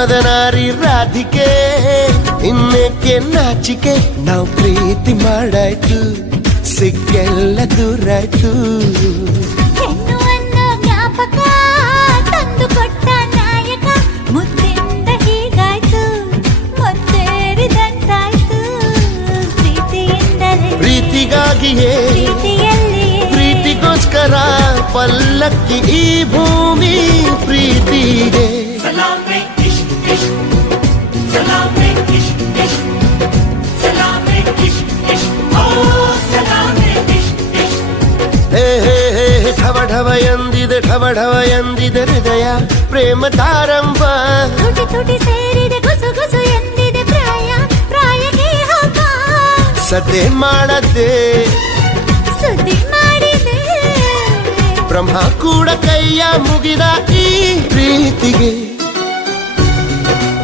ಅದನಾರಿ ರಾಧಿಕೆ ಇನ್ನೇಕೆ ನಾಚಿಕೆ ನಾವು ಪ್ರೀತಿ ಮಾಡಾಯ್ತು ಸಿಕ್ಕೆಲ್ಲ ದೂರಾಯ್ತು ಹೆಣ್ಣು ಅನ್ನೋ ಜ್ಞಾಪಕ ತಂದು ಕೊಟ್ಟ ನಾಯಕ ಮುದ್ದಿಂದ ಹೀಗಾಯ್ತು ಮುತ್ತೇರಿದಂತಾಯ್ತು ಪ್ರೀತಿಯಿಂದಲೇ ಪ್ರೀತಿಗಾಗಿಯೇ ಪ್ರೀತಿಯಲ್ಲಿಯೇ ಪ್ರೀತಿಗೋಸ್ಕರ ಪಲ್ಲಕ್ಕಿ ಈ ಭೂಮಿ ಪ್ರೀತಿಗೆ ಢವ ಢವ ಎಂದಿದೆ ಢವ ಢವ ಎಂದಿದೆ ಹೃದಯ ಪ್ರೇಮ ತಾರಂಭ ತುಟಿ ತುಟಿ ಸೇರಿದೆ ಗುಸು ಗುಸು ಎಂದಿದೆ ಪ್ರಾಯ ಪ್ರಾಯಕ್ಕೆ ಹೋಗ ಸದ್ದೆ ಮಾಡದೆ ಸುದ್ದಿ ಮಾಡಿದೆ ಬ್ರಹ್ಮ ಕೂಡ ಕೈಯ ಮುಗಿದ ಈ ಪ್ರೀತಿಗೆ